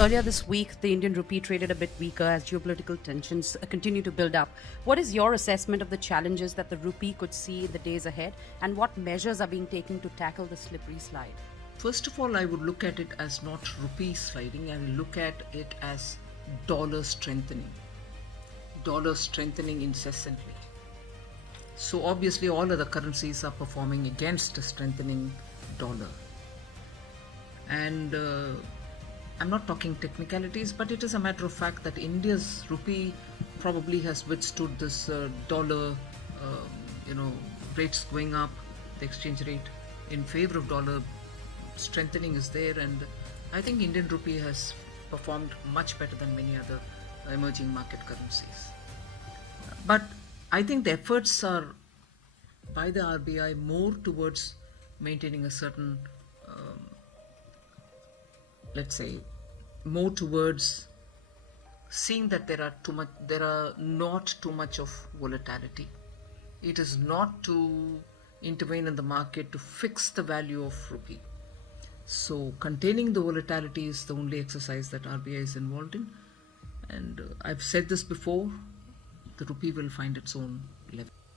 Earlier this week, the Indian rupee traded a bit weaker as geopolitical tensions continue to build up. What is your assessment of the challenges that the rupee could see in the days ahead, and what measures are being taken to tackle the slippery slide? First of all, I would look at it as not rupee sliding, I will look at it as dollar strengthening. Dollar strengthening incessantly. So obviously all other currencies are performing against a strengthening dollar. And I'm not talking technicalities, but it is a matter of fact that India's rupee probably has withstood this dollar, rates going up, the exchange rate in favor of dollar strengthening is there, and I think Indian rupee has performed much better than many other emerging market currencies. But I think the efforts are by the RBI more towards maintaining a certain, let's say, more towards seeing that there are not too much of volatility. It is not to intervene in the market to fix the value of rupee. So containing the volatility is the only exercise that RBI is involved in, and I've said this before, the rupee will find its own level.